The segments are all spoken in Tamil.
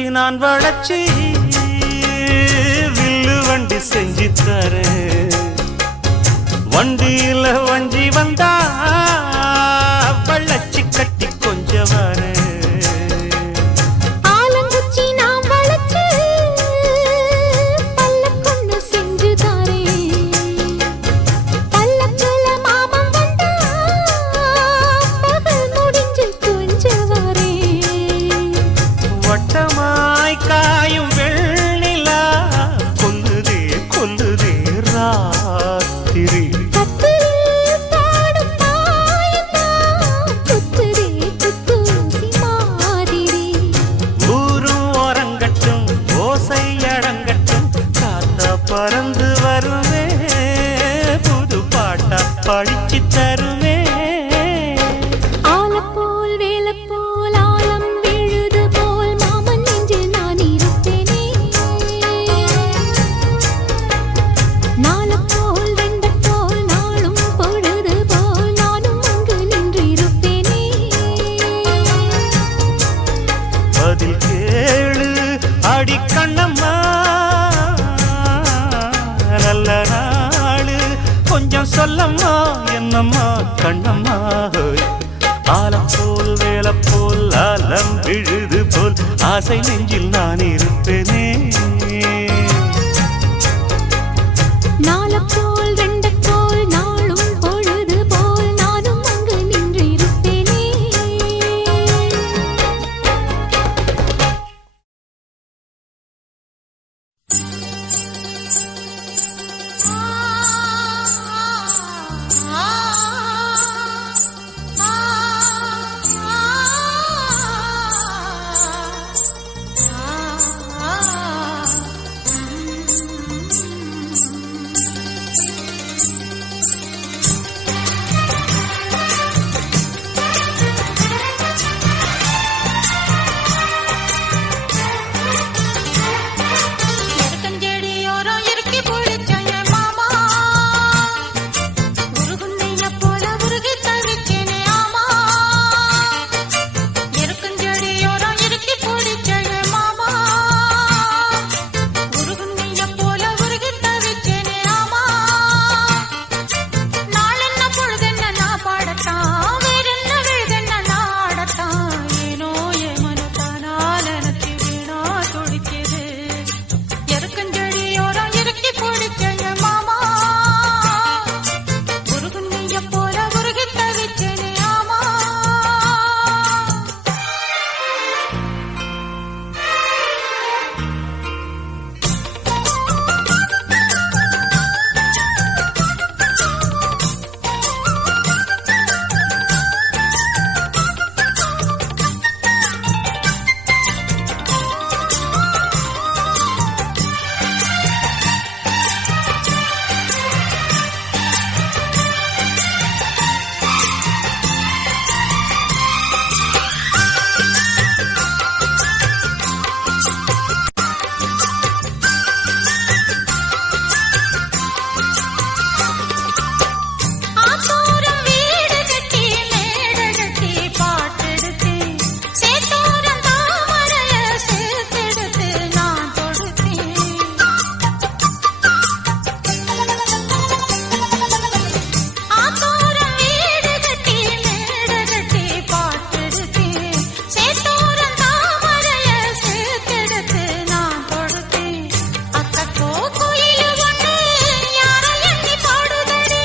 வச்சு நான் வளர்ச்சி வில்லு வண்டி செஞ்சு தரேன். வண்டியில வஞ்சி வந்தா வளர்ச்சி கட்டி கொஞ்சம் வரேன். ஆலங்குச்சி நான் வளர்ச்சி பல்லக்கொன்னு செஞ்சு தரேன். பல்லக்குல மாமன் வந்தா பகல் முடிஞ்சு கொஞ்சம் வரேன். வட்டமாய் காயும் வெண்ணிலா கொல்லுதே கொல்லுதே ராத்திரி. கத்திரில் பாடும் தாயத்தான் குத்துதே குத்தூசி மாதிரி. ஊரும் ஓரங்கட்டும் ஓசை அடங்கட்டும் காத்தா பறந்து வருமே புது பாட்டா படிச்சு தருமே. ஆலப்போல் வேலப்போல் ஆலம் விழுது போல் மாமன் நெஞ்சில் நான் இருப்பேனே. நாலப்போல் ரெண்டப்போல் நாளும் பொழுது போல் நானும் அங்கு நின்றிருப்பேனே. பதில் கேளு அடி கண்ணம்மா நல்ல நாளு கொஞ்சம் சொல்லம்மா என்னம்மா கண்ணம்மா. ஆலப்போல் வேலப்போல் ஆலம் விழுது போல் ஆசை நெஞ்சில் நான் இருப்பேனே. நாலப்போல் ரெண்டப்போல் நாளும் பொழுது போல் நானும் அங்கு நின்றிருப்பேனே. எருக்கஞ்செடியோரம் இறுக்கி பிடிச்ச என் மாமா, உருகுன்னைய போல உருகி தவிச்சேனே ஆமா. எருக்கஞ்செடியோரம் இறுக்கி பிடிச்ச என் மாமா, உருகுன்னைய போல உருகி தவிச்சேனே ஆமா. நாளென்ன பொழுதென்ன நான் பாடத்தான், வேறென்ன வேதென்ன நான் ஆடத்தான். ஏனோ என் மனத்தானால் எனக்கு வீணா துடிக்குது. எருக்கஞ்செடியோரம் இறுக்கி பிடிச்ச என் மாமா, உருகுன்னைய போல உருகி தவிச்சேனே ஆமா. ஆத்தோரம் வீடு கட்டி மேடை கட்டி பாட்டெடுத்து சேத்தோரம் தாமரைய சேர்த்தெடுத்து நான் தொடுத்தேன். ஆத்தோரம் வீடு கட்டி மேடை கட்டி பாட்டெடுத்து சேத்தோரம் தாமரைய சேர்த்தெடுத்து நான் தொடுத்தேன். அக்கோ கோயிலு ஒண்ணு யாரை எண்ணி பாடுதடி,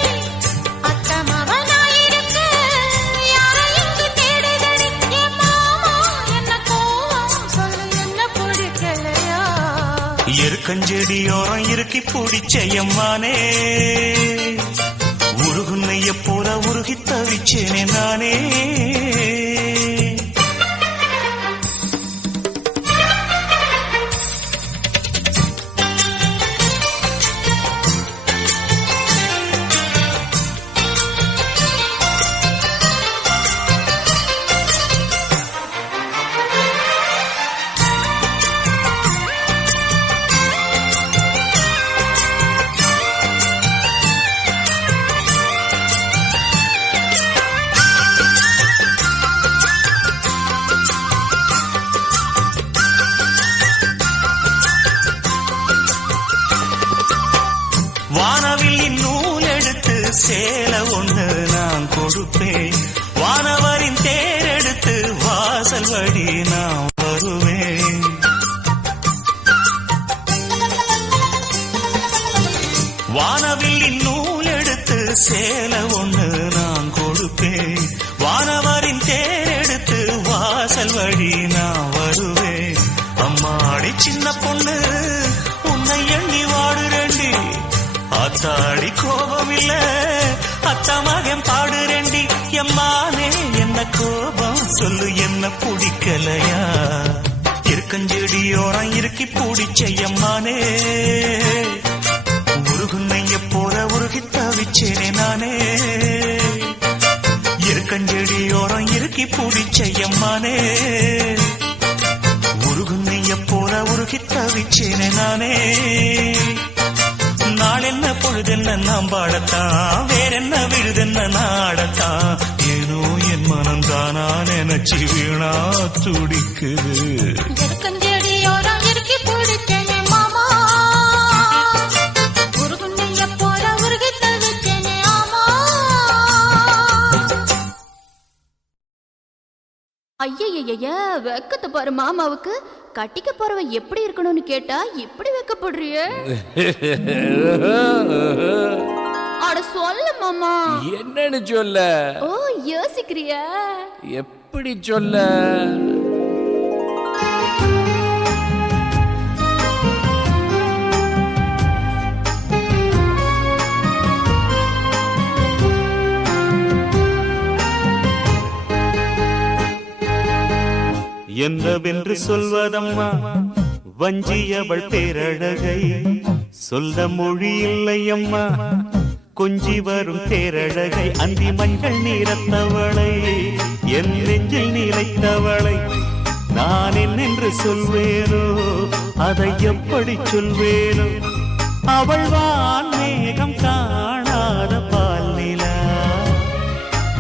அத்தமவனாயிருக்க யாரை இங்கு தேடுதடி. என் மாமா என்ன கோவம் சொல்லு, என்ன பிடிக்கலையா? எருக்கஞ்செடியோரம் இறுக்கி பிடிச்ச எம்மானே, உருகுன்னைய போல உருகி தவிச்சேனே நானே. வாசல் வழி நான் வருவேன். வானவில்லின் நூல் எடுத்து சேலை ஒண்ணு நான் கொடுப்பேன். வானவரின் தேரெடுத்து வாசல் வழி நான் வருவேன். அம்மாடி சின்ன பொண்ணு உன்னை எண்ணி வாடுறேண்டி. ஆத்தாடி கோபம் இல்ல அத்தா மகன் பாடுறேண்டி. எம்மானே என்ன கோபம் சொல்லு என்ன பிடிக்கலையா? இருக்கஞ்செடியோரம் இருக்கி பிடிச்ச எம்மானே உருகுன்னைய போல உருகி தவிச்சேனே நானே. இருக்கஞ்செடியோரம் இருக்கி பிடிச்ச எம்மானே உருகுன்னைய போல உருகி தவிச்சேனே நானே. நாளென்ன பொழுதென்ன நாம் பாடத்தான், வேறென்ன விழுதென்ன நாடத்தான். ஏனோ என் மனம் தானா நினைச்சு வீணா துடிக்குது. ஐயய்ய வெக்கத்தை பாரு மாமாவுக்கு. கட்டிக்க போறவ எப்படி இருக்கணும்னு கேட்டா இப்படி வெக்கப்படுறிய? அட சொல்ல மாமா. என்னன்னு சொல்ல? ஓ யோசிக்கிறியா? எப்படி சொல்ல? என்னவென்று சொல்வதம்மா வஞ்சியவள் பேரழகை? சொல்ல மொழி இல்லையம்மா கொஞ்சி வரும் தேரழகை. அந்தி மஞ்சள் நீரத்தவளை என் நெஞ்சில் நீரைத்தவளை நான் என்னென்று சொல்வேனோ அதை எப்படி சொல்வேனோ? அவள் வான் மேகம் காணாத பால் நிலா,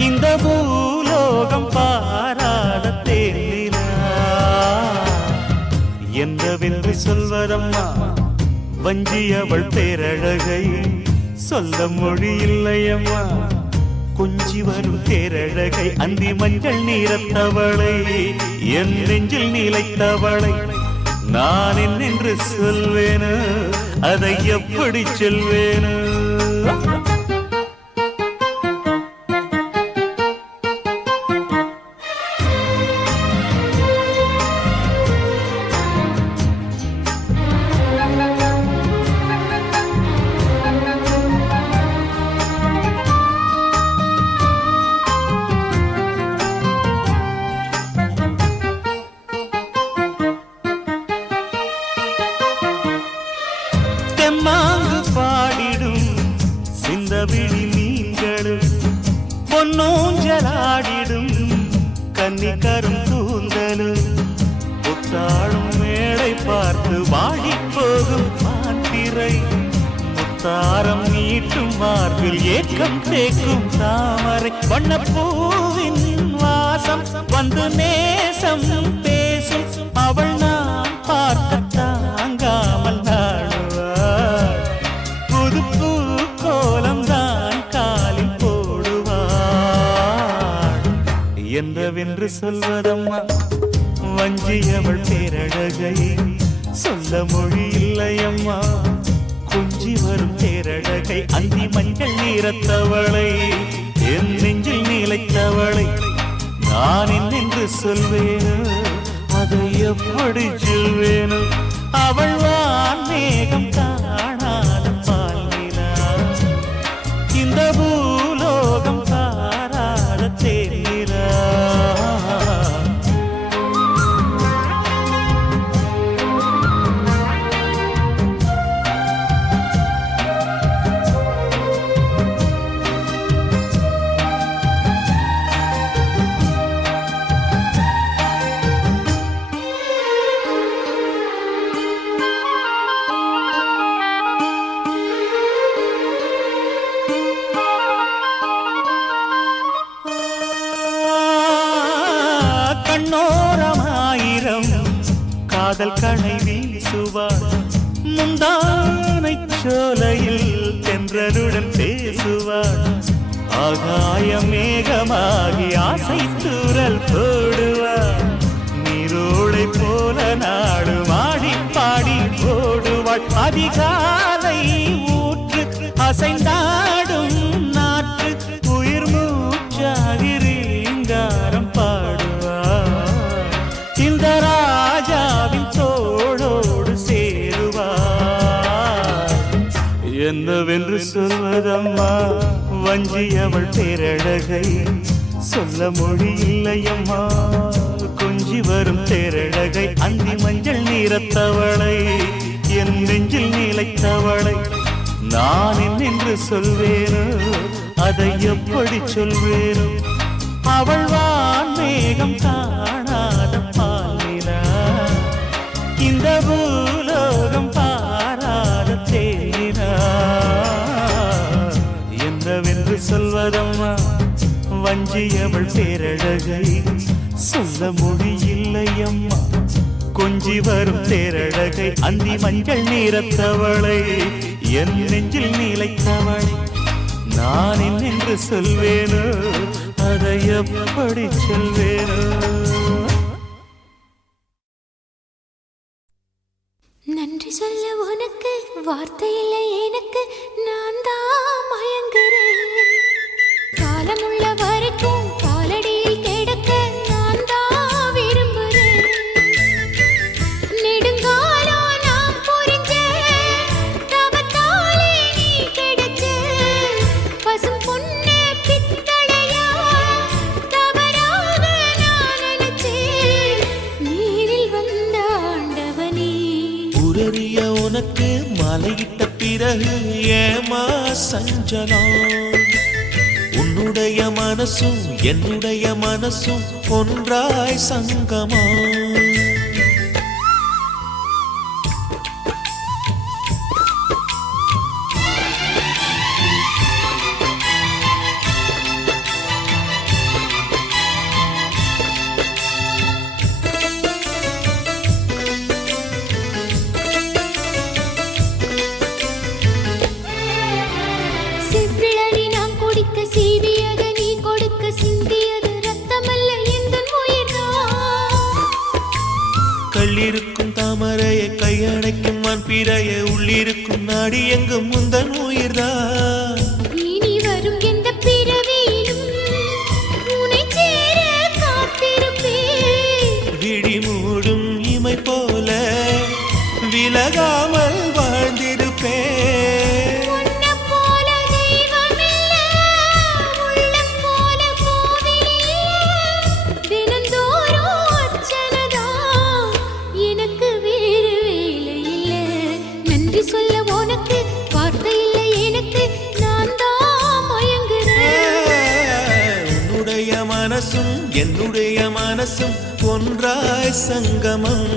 இந்த பூலோகம் பாராத தேன் நிலா. என்னவென்று சொல்வதம்மா வஞ்சியவள் பேரழகை? சொல்ல மொழி இல்லையம்மா கொஞ்சி வரும் தேரழகை. அந்தி மஞ்சள் நீரத்தவளை என் நெஞ்சில் நீலைத்தவளை நான் என்னென்று சொல்வேனோ அதை எப்படி சொல்வேனோ? தெம்மாங்கு பாடிடும் சிந்தவிழி மீன்களும் பொன்னூஞ்சலாடிடும் கன்னிக்கரும் கூந்தலும் புத்தாளும் மேடை பார்த்து வாடி போகும் மாத்திரை. தாரம் நீட்டும் மார்பில் ஏக்கம் தேக்கும் தாமரை. வண்ணப்பூவின் வாசம் வந்து நேசம் பேசும் அவள் நாம் பார்க்க தாங்காமல் நாடுவாள். புது பூ கோலம் தான் காலில் போடுவாள். என்னவென்று சொல்வதம்மா வஞ்சியவள் பேரழகை? சொல்ல மொழி இல்லையம்மா கொஞ்சி வரும் தேரழகை. அந்தி மஞ்சள் நீரத்தவளை என் நெஞ்சில் நீலைத்தவளை நான் என்னென்று சொல்வேனோ அதை எப்படி சொல்வேனோ? அவள் வான் மேகம் காணாத பால் நிலா, இந்த பூலோகம் பாராத தேன் நிலா. கண்ணோரமாயிரம் காதல் கணை வீசுவார். முந்தானை சோலையில் தென்றலுடன் பேசுவார். ஆகாய மேகமாகி ஆசை தூரல் போடுவார். அதிகாலை ஊற்று அசைந்தாடும் நாற்று உயிர் மூச்சாகிறீங்காரம் பாடுவார் இந்த ராஜாவின் தோளோடு சேருவார் என்னவென்று சொல்வதம்மா வஞ்சி அவள் பேரழகை சொல்ல மொழி இல்லையம்மா கொஞ்சி வரும் தேரழகை அந்தி மஞ்சள் நீரத்தவளை என் நெஞ்சில் நீலைத்தவளை நான் என்னென்று சொல்வேனோ அதை எப்படி சொல்வேனோ அவள் வான்மேகம் காணாத பாலினா இந்த பூலோகம் பாராத தேனினா என்னவென்று சொல்வதம்மா வஞ்சி அவள் பேரழகை சொல்ல முடியில்லையம்மா கொஞ்சி வரும் தேரழகை அந்தி மஞ்சள் நீரத்தவளை என் நெஞ்சில் நீலைத்தவளை நான் என்னென்று சொல்வேனோ அதை எப்படி சொல்வேனோ நன்றி சொல்ல உனக்கு வார்த்தை இல்லை எனக்கு நான் தான் மயங்குறேன் காலமுள்ள வரைக்கும் காலடியில் கிடக்க நான் தான் விரும்புறேன் நெடுங்காலம் நான் புரிஞ்சேன் தவத்தாலே நீ கிடைச்ச பசும் பொன்னே பித்தளையா தவறாக நான் நினைச்சேன் நீரில் வந்த ஆண்டவனே உரறிய உனக்கு மலையிட்ட பிறகு ஏமா சஞ்சலம் உன்னுடைய மனசும் என்னுடைய மனசும் ஒன்றாய் சங்கமா செவ்விழறி நான் குடிக்க சீவியது நீ கொடுக்க சிந்தியது ரத்தமல்ல எந்தன் உயிர்தான் கள்ளிருக்கும் தாமரையை கையடைக்கும் வான்பிறையை உள்ளிருக்கும் நாடி எங்கும் முந்தன் உயிர்தான் இனி வரும் எந்த பிறவியிலும் உன்னை சேர காத்திருப்பேன் விழி மூடும் இமை போல விலகாமல் வாழ்ந்திருப்பேன் உன்னை போல தெய்வமில்லை உள்ளம் போல கோவிலில்லை தினந்தோறும் அர்ச்சனைதான் எனக்கு வேறு வேலை இல்லை நன்றி சொல்ல உனக்கு வார்த்தை இல்லை எனக்கு நான் தான் மயங்குறேன் உன்னுடைய மனசும் என்னுடைய மனசும் ஒன்றாய் சங்கமம்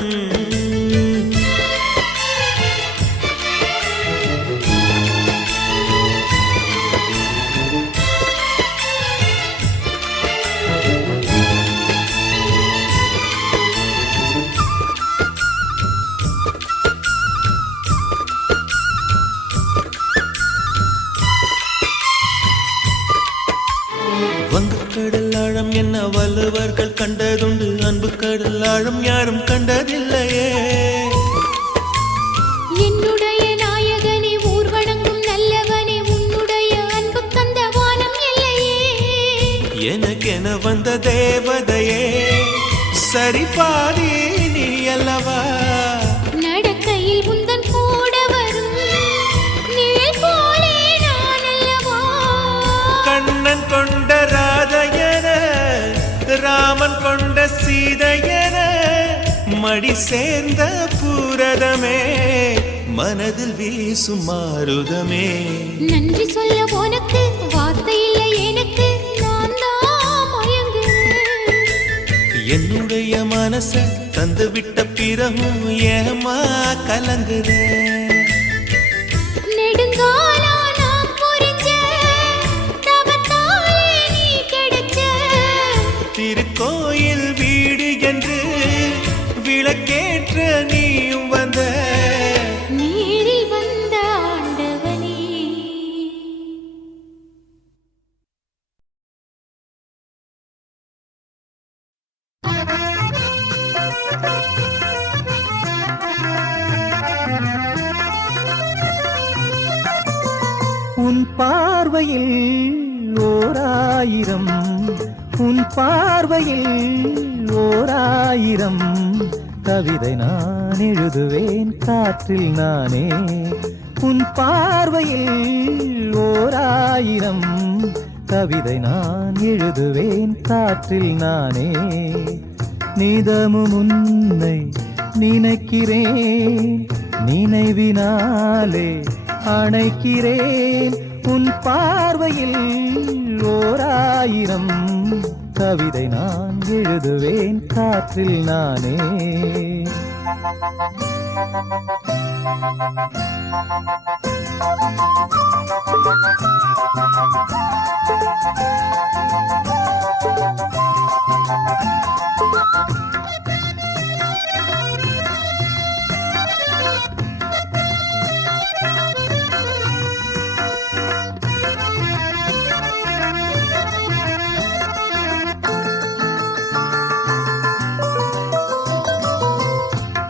வங்கக்கடல் ஆழம் என்ன வள்ளுவர்கள் கண்டதுண்டு அன்பு கடல் ஆழம் யாரும் கண்டதில்லையே என்னுடைய நாயகனே ஊர்வலங்கும் நல்லவனே உன்னுடைய அன்பு கந்த வானம் இல்லையே எனக்கென வந்த தேவதையே சரி பாதி நீ அல்லவா நடக்கையில் உந்தன் கூட வரும் நிழல் போலே நான் அல்லவா கண்ணன் கொண்ட ராதையன ராமன் கொண்ட சீதையன மடி சேர்ந்த பூரதமே மனதில் வீசும் மாருதமே நன்றி சொல்ல உனக்கு வார்த்தை இல்லை எனக்கு நான் தான் மயங்குறேன் என்னுடைய மனச தந்து விட்ட பிறகும் ஏமா கலங்குறேன் நெடுங்காலம் நான் புரிஞ்சேன் தவத்தாலே நீ கிடைச்ச திருக்கோயில் வீடு என்று விளக்கேற்ற நீயும் வந்த நீரில் வந்த ஆண்டவனே பார்வையில் ஓராயிரம் உன் பார்வையில் ஓராயிரம் கவிதை நான் எழுதுவேன் காற்றில் நானே உன் பார்வையில் ஓராயிரம் கவிதை நான் எழுதுவேன் காற்றில் நானே நிதமும் உன்னை நினைக்கிறேன் நினைவினாலே அணைக்கிறேன் உன் பார்வையில் ஓராயிரம் கவிதை நான் எழுதுவேன் காற்றில் நானே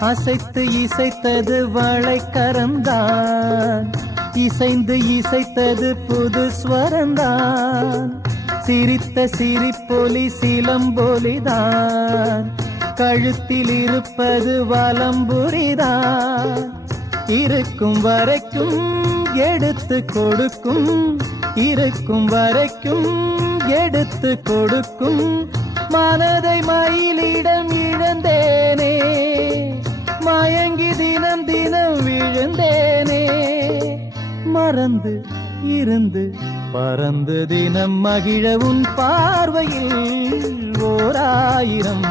அசைத்து இசைத்தது வளைக்கரந்தான் இசைந்து இசைத்தது புது ஸ்வரந்தான் சிரித்த சிரிப்பொலி சிலம்பொலிதான் கழுத்தில் இருப்பது வலம்புரிதான் இருக்கும் வரைக்கும் எடுத்து கொடுக்கும் இருக்கும் வரைக்கும் எடுத்து கொடுக்கும் மனதை மயிலிடம் இழந்தேனே மயங்கி தினம் தினம் விழுந்தேனே மறந்து இருந்து பறந்து தினம் மகிழ உன் பார்வையில் ஓராயிரம்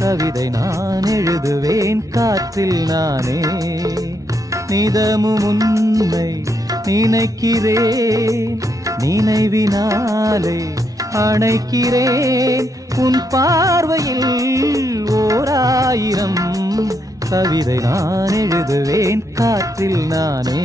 கவிதை நான் எழுதுவேன் காற்றில் நானே நிதமும் உன்னை நினைக்கிறேன் நினைவினாலே அணைக்கிறேன் உன் பார்வையில் ஓராயிரம் கவிதை நான் எழுதுவேன் காற்றில் நானே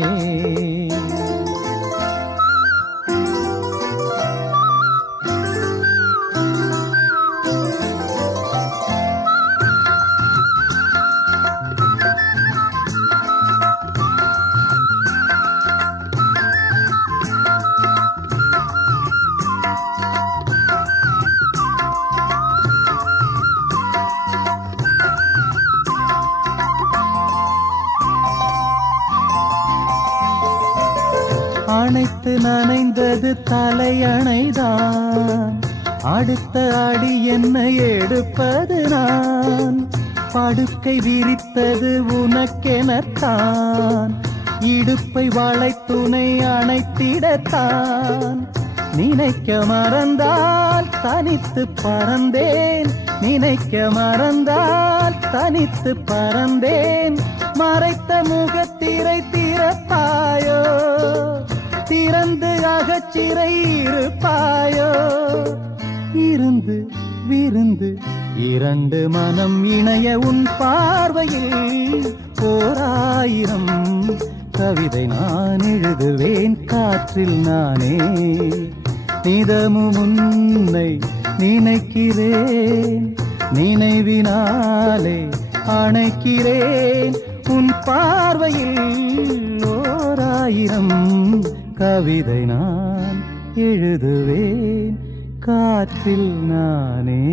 அணைத்து நனைந்தது தலையணைதான் அடுத்த அடி என்னை எடுப்பது நான் படுக்கை விரித்தது உனக்கெனத்தான் இடுப்பை வளைத்துணை அணைத்திடத்தான் நினைக்க மறந்தால் தனித்து பறந்தேன் நினைக்க மறந்தால் தனித்து பறந்தேன் மறைத்த முகத்திரை திறப்பாயோ திறந்து அகச்சிறை இருப்பாயோ இருந்து விருந்து இரண்டு மனம் இணைய உன் பார்வையில் ஓராயிரம் கவிதை நான் எழுதுவேன் காற்றில் நானே நிதமும் உன்னை நினைக்கிறேன் நினைவினாலே அணைக்கிறேன் உன் பார்வையில் ஓராயிரம் கவிதை நான் எழுதுவேன் காற்றில் நானே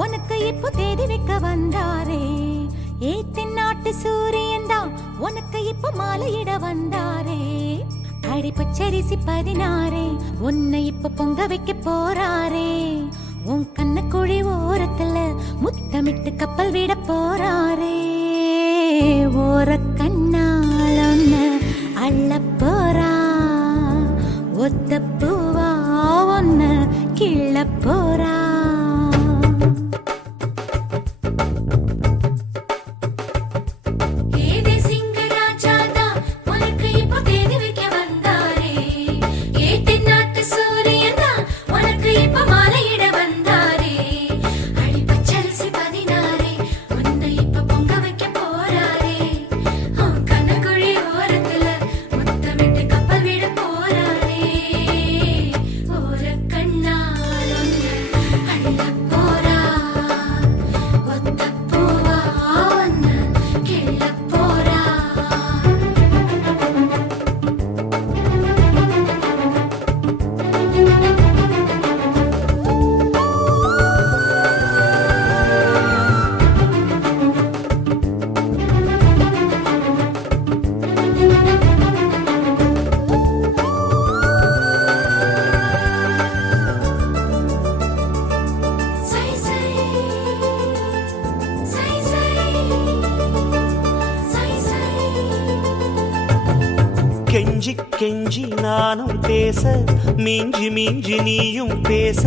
உனக்கு இப்போ தேடி வைக்க வந்தாரே ஏ தென்னாட்டு சூரியன் தான் உனக்கு இப்போ மாலையிட வந்தாரே அடி பச்சரிசி 16 உன்னை இப்போ பொங்க வைக்க போறாரே உன் கண்ண குழி ஓரத்துல முத்தமிட்டு கப்பல் விட போறாரே ஓர கண்ணால் ஒன்னு அள்ள போறா ஒத்த பூவா ஒன்னு கிள்ள போறா கெஞ்சி கெஞ்சி நானும் பேச மிஞ்சி மிஞ்சி நீயும் பேச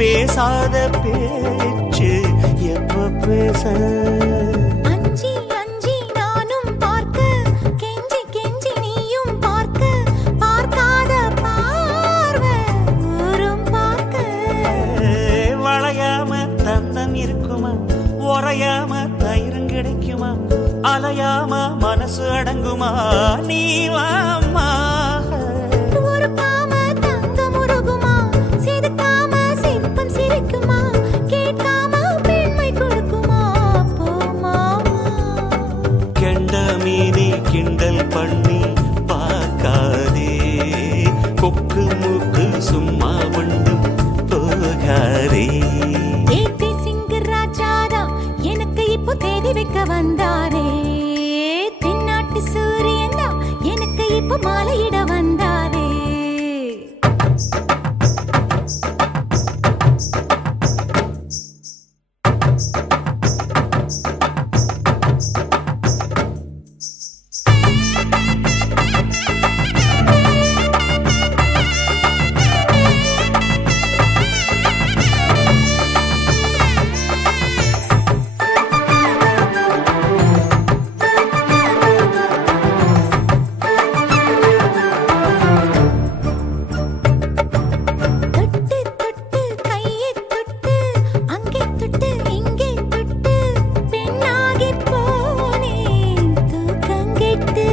பேசாத பேச்சு எப்ப பேச அஞ்சி அஞ்சி நானும் பார்க்க கெஞ்சி கெஞ்சி நீயும் பார்க்க பார்க்காத பார்வை ஊரும் பார்க்க வளையாம தந்தம் இருக்குமா உறையாம தயிரும் கிடைக்குமா அலையாம மனசு அடங்குமா நீ வாம்மா உருப்பாம தங்கம் உருகுமா சிரிக்காம சிற்பம் சிரிக்குமா கேட்காம பெண்மை கொடுக்குமா போமா கெண்ட மீனே கிண்டல் பண்ணி பார்க்காதே கொக்கு மூக்கு சும்மா ஒன்றும் போகாதே ஏத்தி சிங்க ராஜாதா எனக்கு இப்போ தேடி வைக்க வந்தாரே தென்னாட்டு சூரியன் தான் எனக்கு இப்போ மாலையிட வந்தாரே தொட்டு தொட்டு கையை தொட்டு அங்கே தொட்டு இங்கே தொட்டு பெண்ணாகி போனேன் தூக்கங்கெட்டு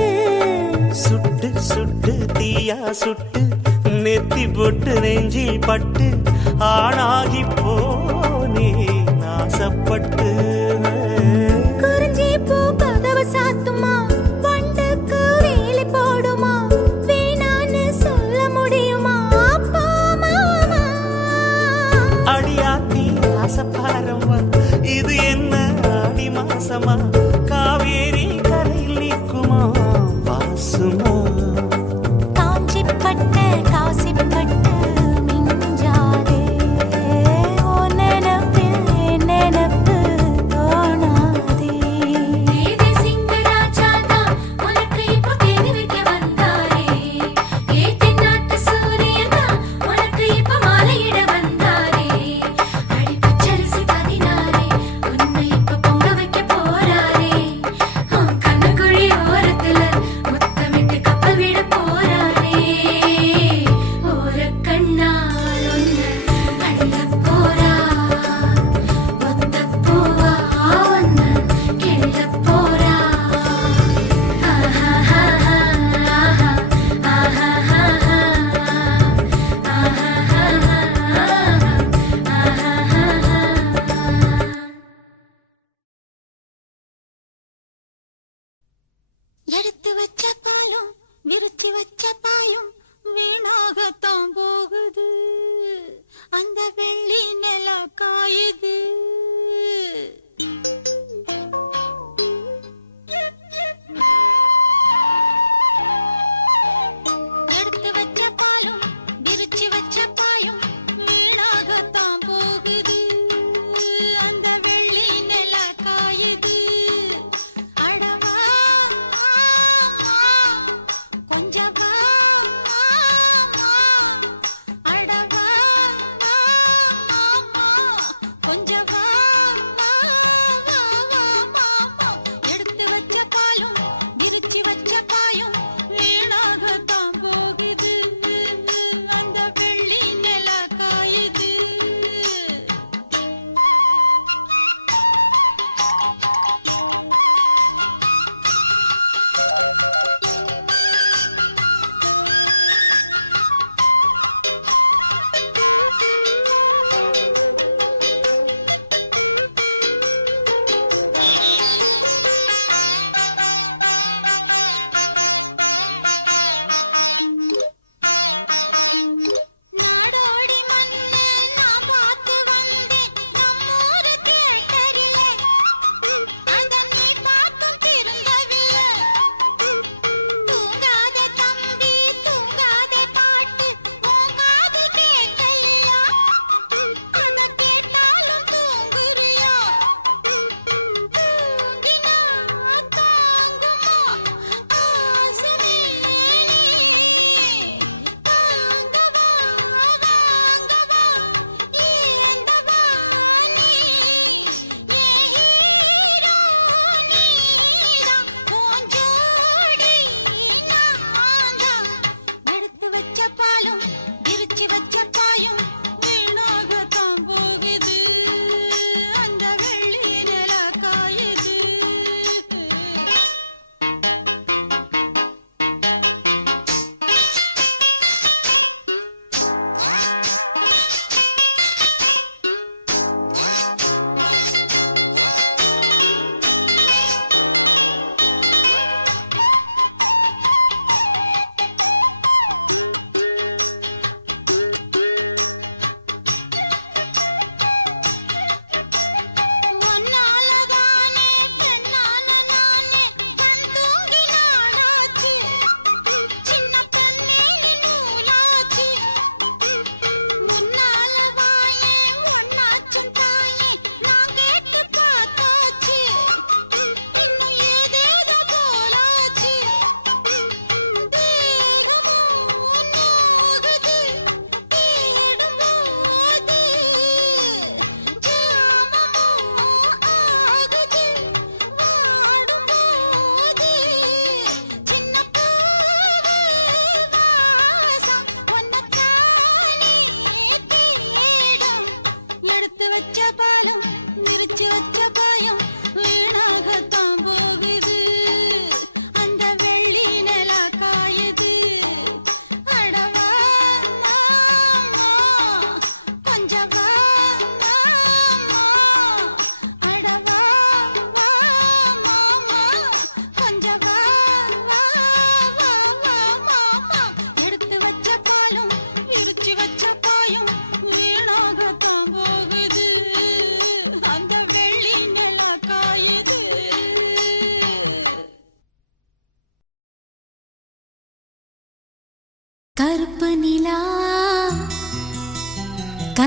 சுட்டு சுட்டு தீயா சுட்டு நெத்தி போட்டு நெஞ்சில் பட்டு ஆணாகி போனே நாசப்பட்டு குறிஞ்சி பூ கதவு சாத்துமா வண்டுக்கு வேலி போடுமா வேணான்னு சொல்ல முடியுமா போமா அடியாத்தி ஆசப்பாரம்மா இது என்ன ஆடி மாசமா காவேரி கரையில் நிற்குமா வாசுமா காஞ்சி பட்டு காசி பட்டு மிஞ்சாதே ஓ நினப்பு நினப்பு தோணாதே ஏதே சிங்கராஜாதா உனக்கு இப்போ தேடி வைக்க வந்தாரே ஏத்தி நாட்டு சூரியன் தான் உனக்கு இப்போ மாலையிட வந்தாரே அடி பச்சரிசி 16 உன்னை இப்போ பொங்க வைக்க போறாரே கண்ணகுழி ஓரத்துல முத்தமிட்டு கப்பல் விட போறாரே ஓர கண்ணால் உன்னை அள்ள போறா ஒத்த பூவா உன்னை கிள்ள போறா ஆஹா ஆஹா ஆஹா ஆஹா ஆஹா எடுத்து வச்ச பாலும் விரிச்சு வச்ச பாயும் வீணாகத்தான் போகுது அந்த வெள்ளி நில காயுது எடுத்து வச்ச பாலும் விரிச்சு வச்ச பாயும் வீணாகத்தான் போகுது அந்த வெள்ளி நில காயுது அடவா கொஞ்சம் வா அடவா கொஞ்சம் வா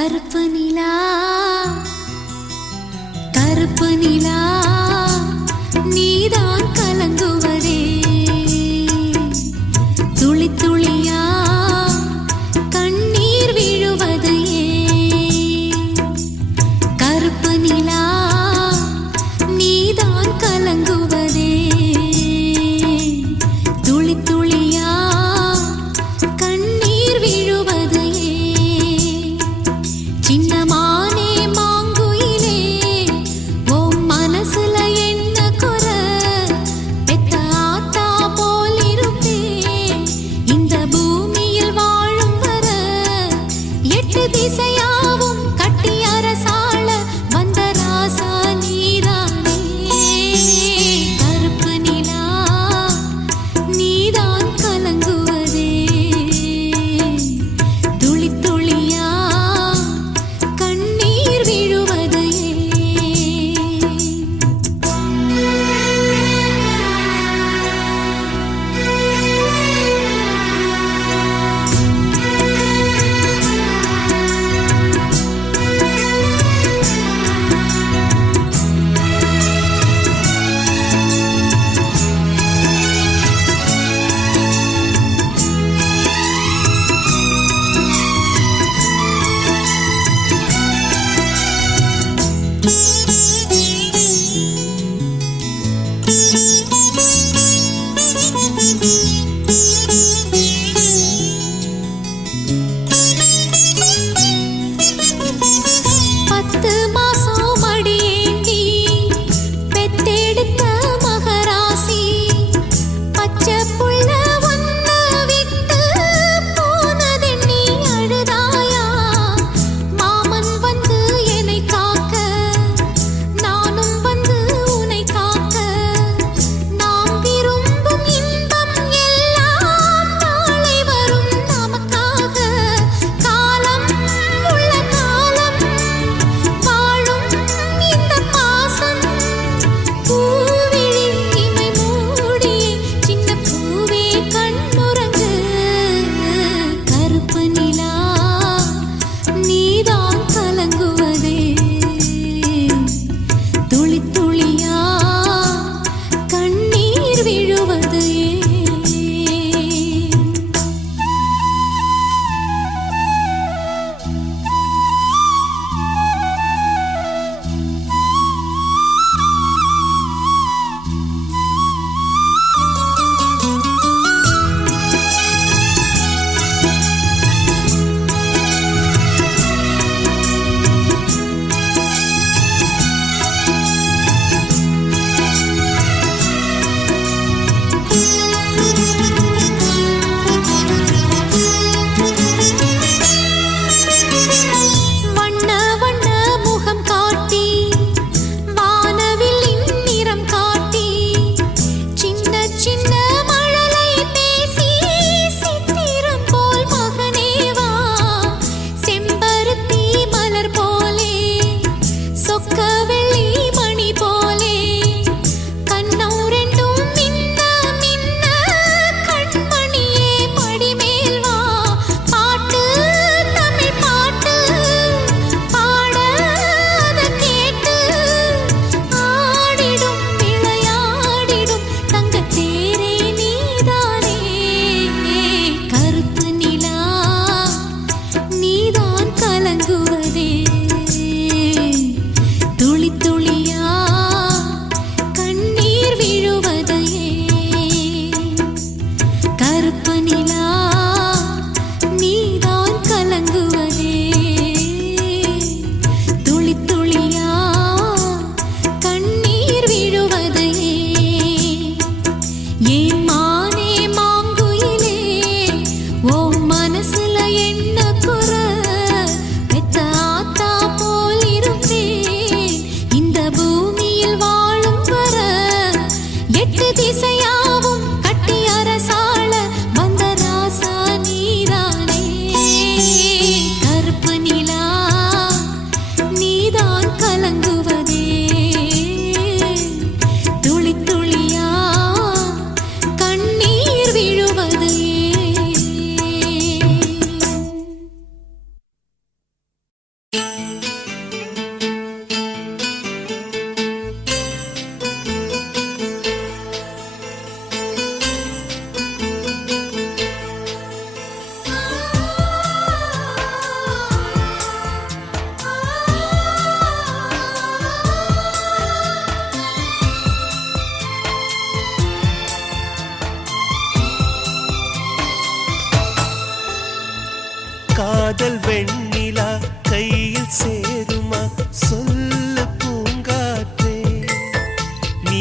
கருப்பு நிலா கருப்பு நிலா நீதான் கலங்குவதே துளி துளியா கண்ணீர் விழுவது ஏன்? கருப்பு நிலா நீதான் கலங்குவதே துளி துளியா கண்ணீர் விழுவது ஏன்? சின்ன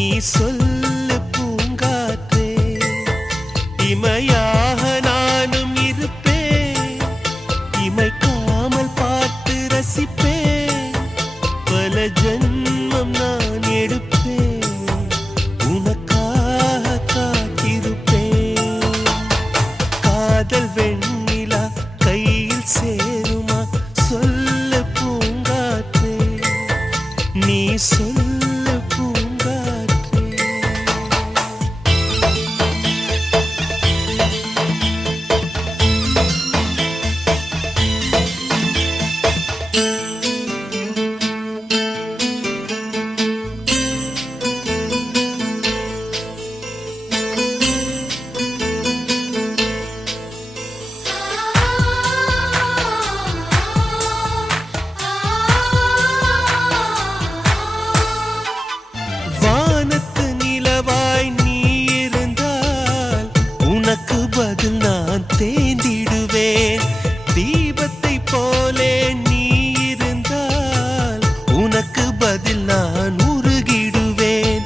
நீ சொல்லு பூங்காற்றே, இமையாக நானும் இருப்பேன், இமைக்காமல் பார்த்து ரசிப்பேன், பல ஜென்மம் நான் எடுப்பேன், உனக்காக காத்திருப்பேன். காதல் வெண்ணிலா கையில் சேருமா, சொல்லு பூங்காற்றே, நீ சொல்லு பூங்காற்றே. வானத்து நிலவாய் நீ இருந்தால் உனக்கு பதில் நான் தேர்ந்திடுவேன். தீபத்தை போலே நீ இருந்தால் உனக்கு பதில் நான் உருகிடுவேன்.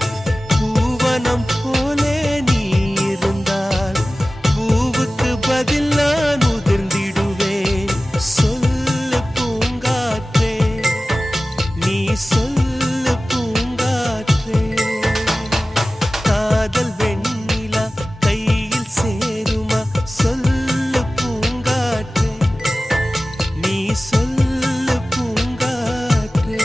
பூவனம் போலே நீ இருந்தால் பூவுக்கு பதில் நான் உதிர்ந்திடுவேன். சொல்லு பூங்காற்றே, நீ சொல்லு பூங்காற்றே. காதல் வெண்ணிலா கையில் சேருமா, சொல்லு பூங்காற்றே, நீ சொல்லு பூங்காற்றே.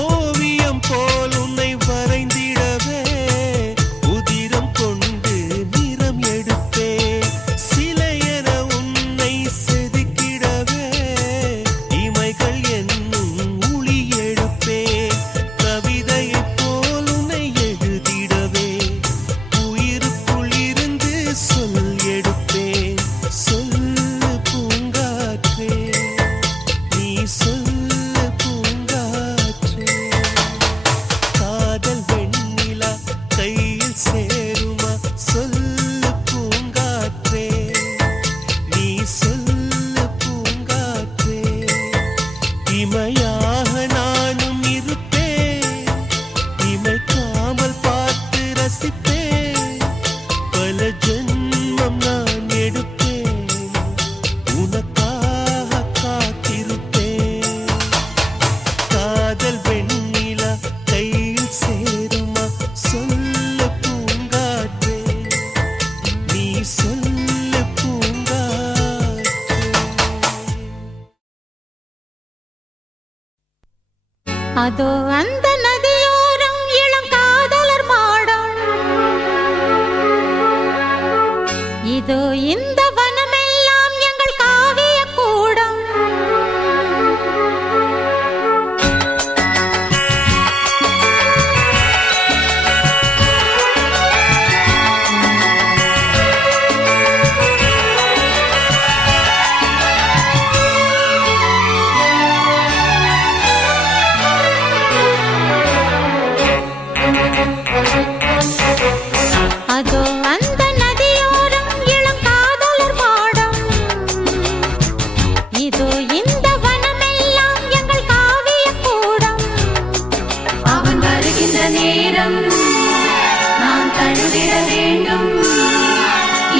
ஓவியம் போல் உன்னை வரைந்திடவே உதிரம் கொண்டு நிறம் எடுப்பேன். சிலையென உன்னை செதுக்கிடவே இமைகள் என்னும் ஒளி எடுப்பேன். கவிதையைப் போல் உன்னை எழுதிடவே உயிருக்குள் இருந்து சொல் எடுப்பேன். சொல்லு பூங்காற்றே, நீ சொல்லு பூங்காற்றே. காதல் வெண்ணிலா கையில் சேருமா, சொல்லு பூங்காற்றே, நீ சொல்லு பூங்காற்றே. இமையாக நானும் இருப்பேன், இமைக்காமல் பார்த்து ரசிப்பேன், பல ஜென்மம் நான் எடுப்பேன், உனக்காக காத்திருப்பேன். காதல் வெண்ணிலா கையில் சேருமா, சொல்லு பூங்காற்றே, நீ சொல்லு பூங்காற்றே. அதோ அந்த நதியோரம் இளம் காதலர் மாடம், இதோ இந்த வனமெல்லாம் எங்கள் காவிய கூடம். அதோ அந்த நதியோரம் இளம் காதலர் மாடம், இதோ இந்த வனமெல்லாம் எங்கள் காவிய கூடம். அவன் வருகின்ற நேரம் நான் தழுவிட வேண்டும்,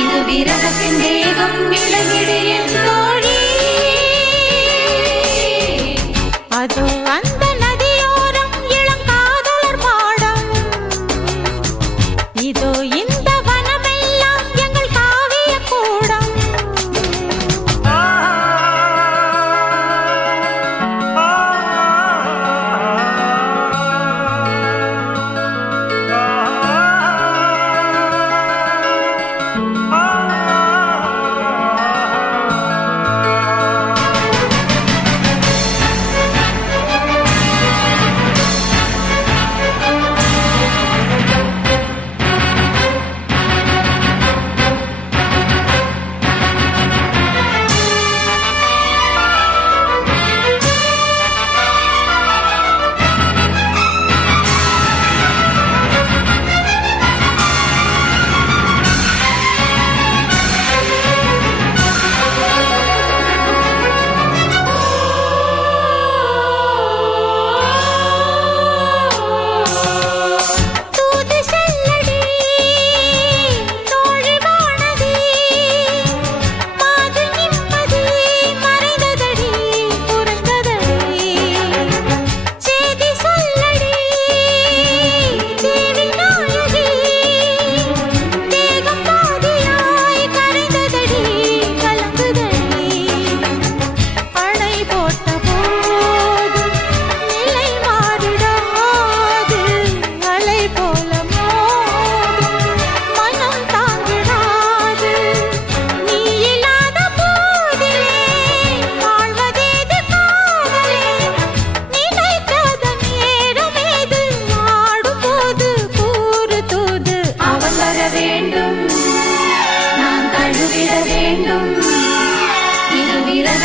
இது விரதத்தின் தேகம் விலகிடு என் தோழி. அதோ அந்த நதியோரம் இளம் காதலர் மாடம், இதோ இந்த வனமெல்லாம் எங்கள் காவிய கூடம்.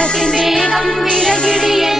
விரகத்தின் வேகம் விலகிடு என்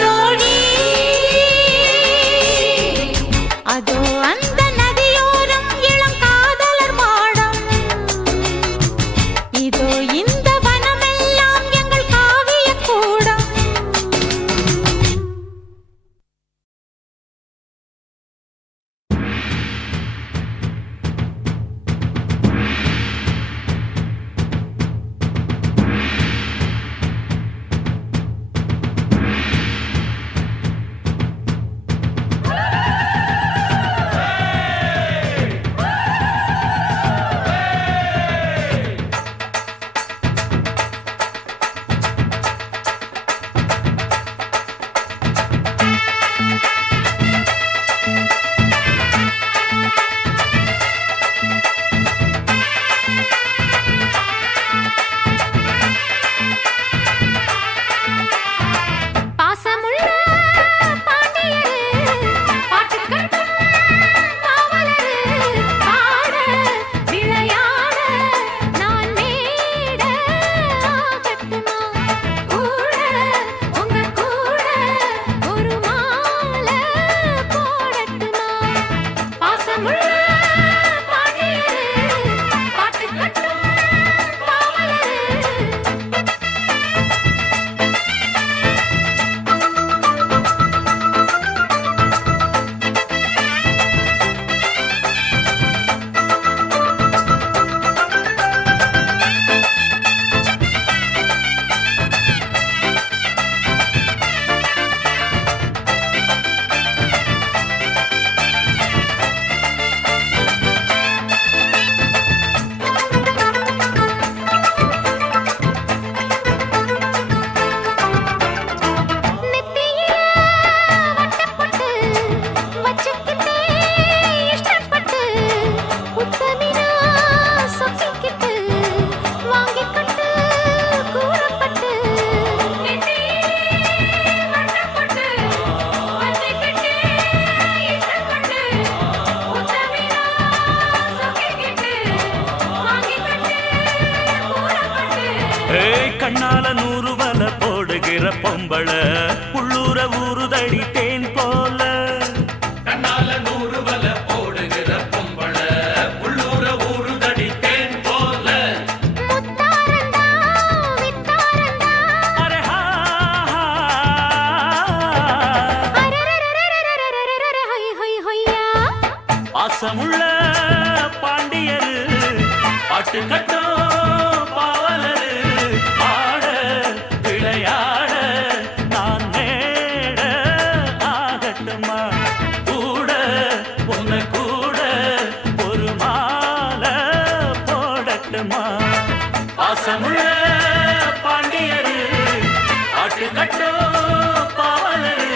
தோழி. அதோ அந்த நதியோரம் இளங்காதலர் மாடம். இதோ இந்த வனமெல்லாம் எங்கள் காவியக் கூடம். போடுகிற பொம்பள உள்ளூர ஊறுதடி தேன் போல கண்ணால 100 வல போடுகிற பொம்பள உள்ளூர ஊறுதடி தேன் போல முத்தாரண்டா வித்தாரண்டா அரே ஹா அரரரரரரரரரரர ஹை ஹை ஹையா பாசமுள்ள பாண்டியரு பாட்டு கட்டோ பாவலரு ஆட விளையாட நான் மேட ஆகட்டுமா கூட உன்னை கூட ஒரு மாலை போடட்டுமா பாசமுள்ள பாண்டியரு பாட்டு கட்டோ பாவலரு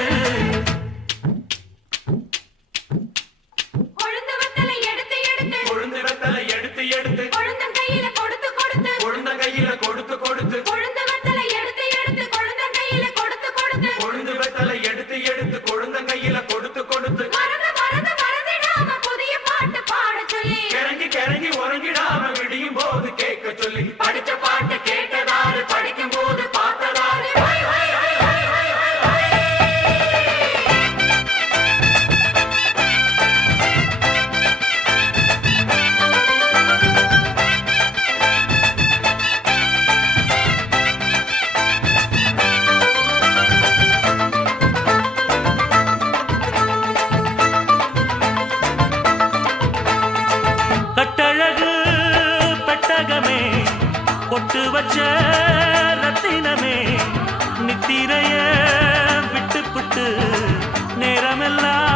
கொழுந்து வெத்தலை எடுத்து எடுத்து கொழுந்து வெத்தலை எடுத்து எடுத்து கொழுந்தன் கையில கொடுத்து கொடுத்து கொழுந்த கையில கொடுத்து கொடுத்து கொழுந்து வெத்தலை எடுத்து எடுத்து கொழுந்தன் கையில கொடுத்து கொடுத்து கொழுந்து வெத்தலை எடுத்து எடுத்து கொழுந்த கையில கொடுத்து கொடுத்து மறந்திடாம புதிய பாட்டு பாட சொல்லி கிறங்கி கிறங்கி உறங்கிடாம விடியும் போது கேட்க சொல்லி படிச்ச பாட்டு கேட்டதாரு படிக்கும் போது பார்த்ததாரு ஹை, ஹை, ஹை, ஹை, ஹை, ஹை, ஹை. கட்டழகு பெட்டகமே பொட்டு வச்ச ரத்தினமே நித்திரைய விட்டு புட்டு நேரமெல்லாம்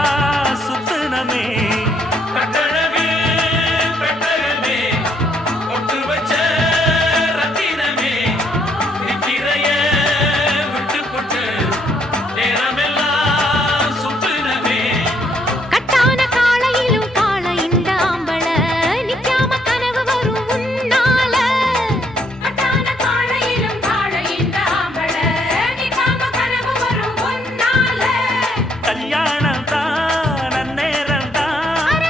சுத்தனமே கட்டழகு பெட்டகமே ஒட்டு வச்ச ரத்தினமே நித்திரைய விட்டு புட்டு நேரமெல்லாம் சுத்துனமே கட்டான காளையிலும் காள இந்த ஆம்பள நிக்காம கனவு வரும் உன்னால கட்டான காளையிலும் காள இந்த ஆம்பள நிக்காம கனவு வரும் உன்னால கல்யாணம் தான் நன்னேரம் தான்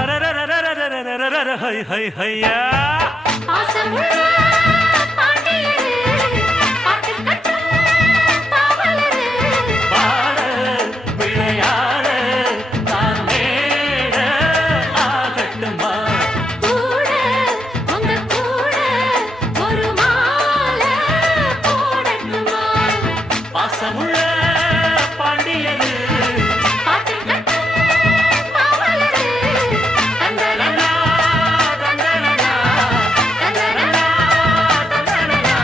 அரரரரரரரரரர ஹை ஹை ஹையா பாசமுள்ள பாண்டியரு பாட்டு கட்ட பாவலரு பாட விளையாட நான் மேட ஆகட்டுமா கூட உங்க கூட ஒரு மாலை போடட்டுமா பாசமுள்ள பாண்டியரு பாட்டு கட்ட பாவலரு தந்தனனா தந்தனனா தந்தனனா தந்தனனா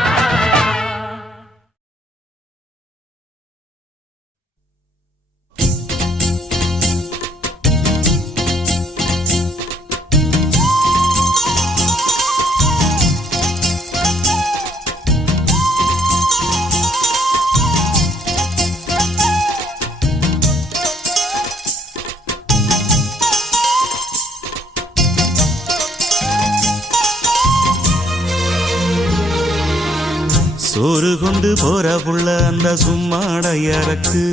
சோறு கொண்டு போற புள்ள அந்த சும்மாடையறக்கு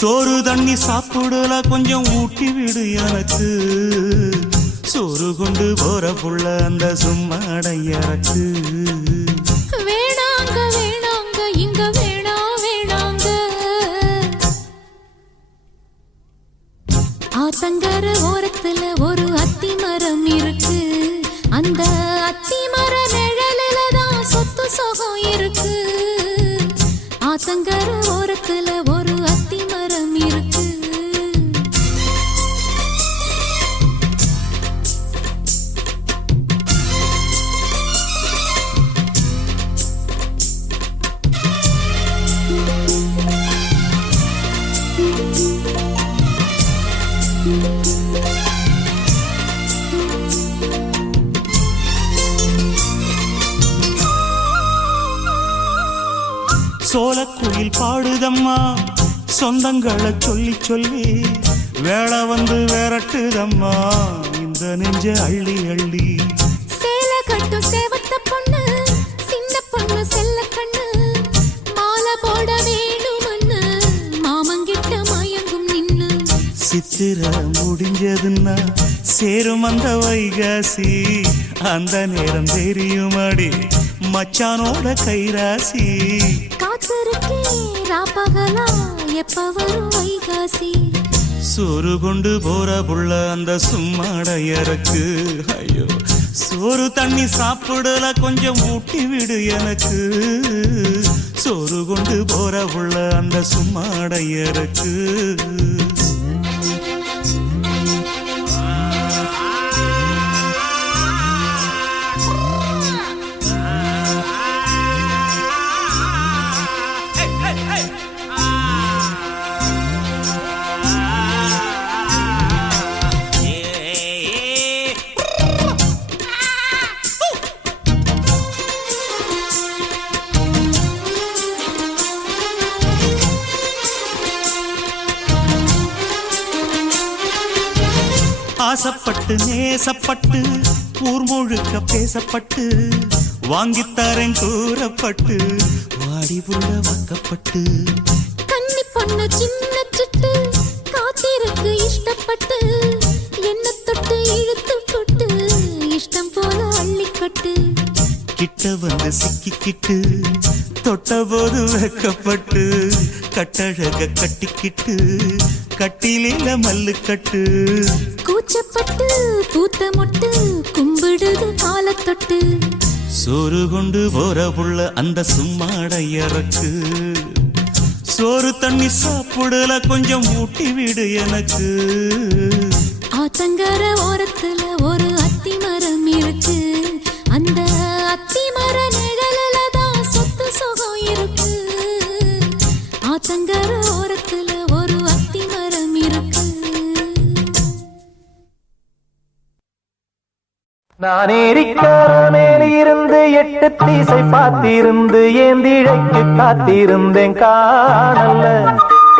சோறு தண்ணி சாப்பிடல கொஞ்சம் ஊட்டி விடு எனக்கு சோறு கொண்டு போற புள்ள அந்த சும்மாடையறக்கு வேணாங்க வேணாங்க இங்க வேணாங்க ஆத்தங்கர ஓரத்துல ஒரு அத்தி மரம் இருக்கு அந்த அத்தி மர நிழலில தான் சொத்து சுகம் இருக்கு ஆத்தங்கர ஓரத்துல ஒரு அத்தி மரம் இருக்கு சோலக்குயில் பாடுதம்மா சொந்தங்களை சொல்லி சொல்லி வேளை வந்து விரட்டுதம்மா இந்த நெஞ்ச அள்ளி அள்ளி சேல கட்டு சேவத்த பொண்ணு சின்ன பொண்ணு செல்ல கண்ணு மாலை போட வேணும்னு மாமங்கிட்ட மயங்கும் நின்னு சித்திர முடிஞ்சதுன்னா சேரும் அந்த வைகாசி அந்த நேரம் தெரியுமாடி மச்சானோட கைராசி காத்திருக்கேன் ராப்பகலா எப்ப வரும் வைகாசி சோறு கொண்டு போற புள்ள அந்த சும்மாடையறக்கு ஐயோ சோறு தண்ணி சாப்பிடல கொஞ்சம் ஊட்டி விடு எனக்கு சோறு கொண்டு போற புள்ள அந்த சும்மாடையறக்கு ஆசப்பட்டு நேசப்பட்டு ஊர் முழுக்க பேசப்பட்டு வாங்கித்தரேன் கூறப்பட்டு வாடி உள்ள வாக்கப்பட்டு கண்ணி பொண்ணு சின்ன சிட்டு காத்திருக்கு இஷ்டப்பட்டு என்ன தொட்டு இழுத்து தொட்டு இஷ்டம் போல அள்ளிக்கட்டு கிட்ட வந்து சிக்கிக்கிட்டு தொட்ட போது வைக்கப்பட்டு கட்டழக கட்டிக்கிட்டு கட்டிலில மல்லு கட்டு கூச்சப்பட்டு கூத்த முட்டு கும்பிடுது காலத்தொட்டு சோறு கொண்டு போற புள்ள அந்த சும்மாடையறக்கு சோறு தண்ணி சாப்பிடல கொஞ்சம் ஊட்டி விடு எனக்கு ஆத்தங்கர ஓரத்துல ஒரு அத்தி மரம் இருக்கு அந்த அத்தி மர நிழலில தான் சொத்து சுகம் இருக்கு ஆத்தங்கர ஓரத்துல ஒரு அத்தி மரம் இருக்கு நான் ஏரிக்காரமேலிருந்து 8 தீசை பார்த்திருந்து ஏந்திழைக்கு காத்திருந்தேன் காணல்ல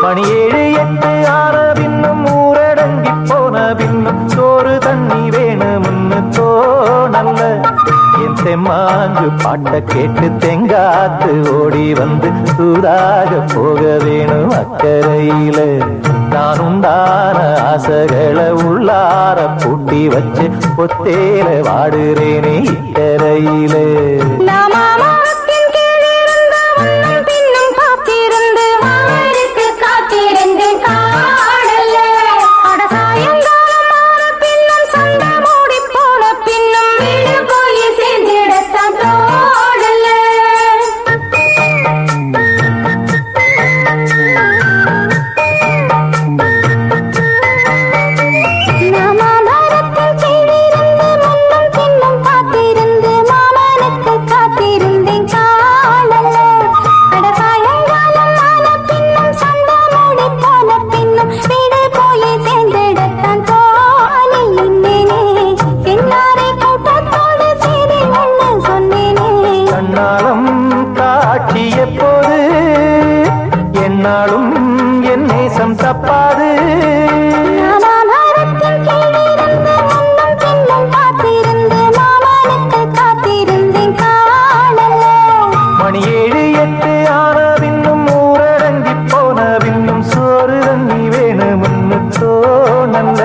மணி 7 8 ஆன பின்னும் ஊரடங்கி போன பின்னும் சோறு தண்ணி வேணும்னு தோணல்ல என் தெம்மாங்கு பாட்ட கேட்டு தெங்காத்து ஓடி வந்து சூடாக போக வேணும் அக்கறையில நான் உண்டான ஆசைகளை உள்ளார பூட்டி வச்சு பொத்தேல வாடுறேனே இக்கரையில தப்பாது மணி 7 8 ஆன பின்னும் ஊரடங்கி போன பின்னும் சோறு தண்ணி வேணும்னு தோணல்ல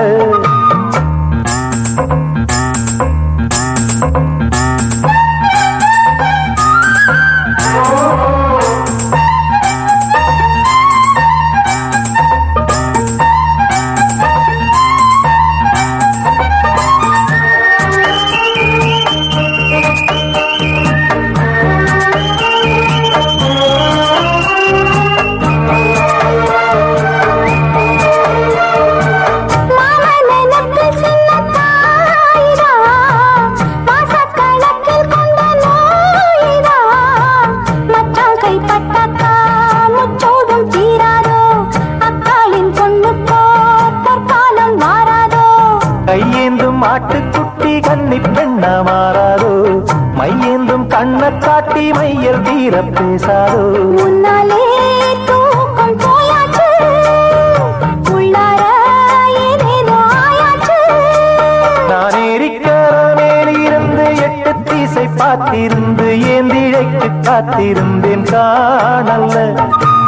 கையேந்தும் ஆட்டுக்குட்டி கன்னி பெண்ண மாறாதோ மையேந்தும் கண்ண காட்டி மையல் தீர பேசாதோ முன்னாலே தூக்கம் போயாச்சு உள்ளார ஏதேதோ ஆயாச்சு நான் ஏரிக்காரமேலிருந்து 8 தீசை பார்த்திருந்து ஏந்திழைக்கு காத்திருந்தேன் காணல்ல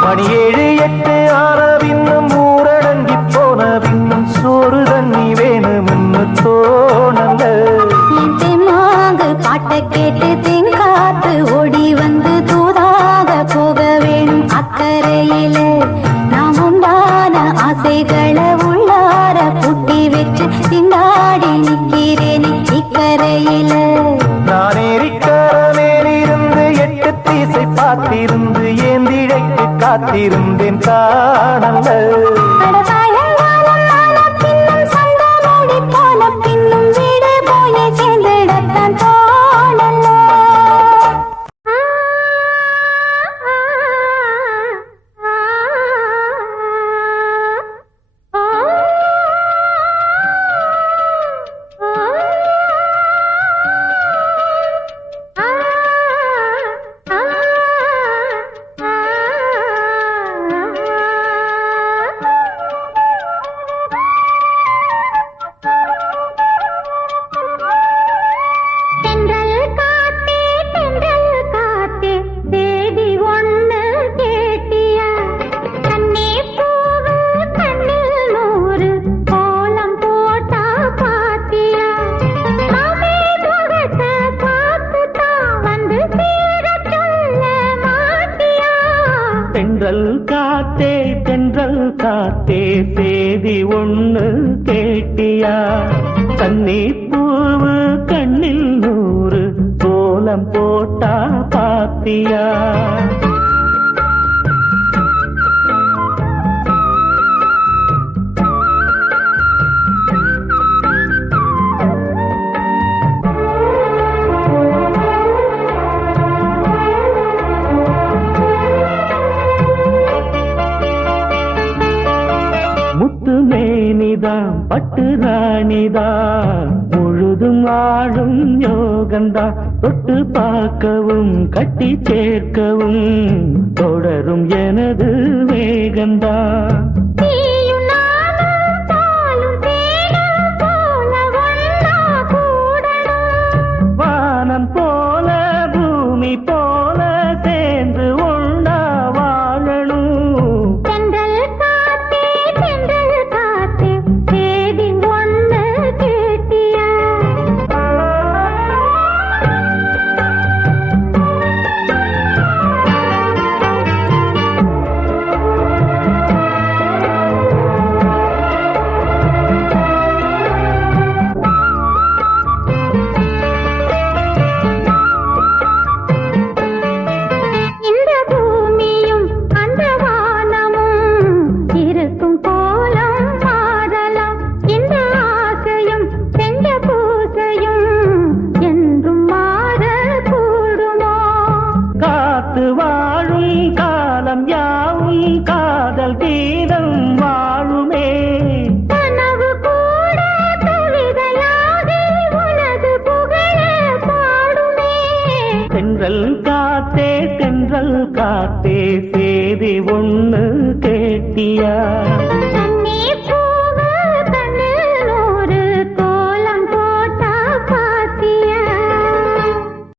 மணி 7 8 ஆன பின்னும் ஊரடங்கி போன பின்னும் சோறு தண்ணி வேணும்னு தோணல்ல பாட்ட கேட்டு தெங்காத்து காத்திருந்தேன் காணல. தென்றல் காத்தே தென்றல் காத்தே சேதி ஒண்ணு கேட்டியா? கண்ணே பூவு கண்ணில் நூறு கோலம் போட்டா பாத்தியா? மேனிதான் பட்டு ராணிதான் முழுதும் ஆடும் யோகந்தா. தொட்டு பார்க்கவும் கட்டி சேர்க்கவும் தொடரும் எனது வேகந்தா. வானம் போல பூமி போல சேர்ந்து ஒண்ணா வாழணும். வாழும் காலம் யாவும் காதல் கீதம் வாழுமே. கனவு கூட கவிதையாகி உனது புகழ பாடுமே. தென்றல் காத்தே சேதி ஒண்ணு கேட்டியா?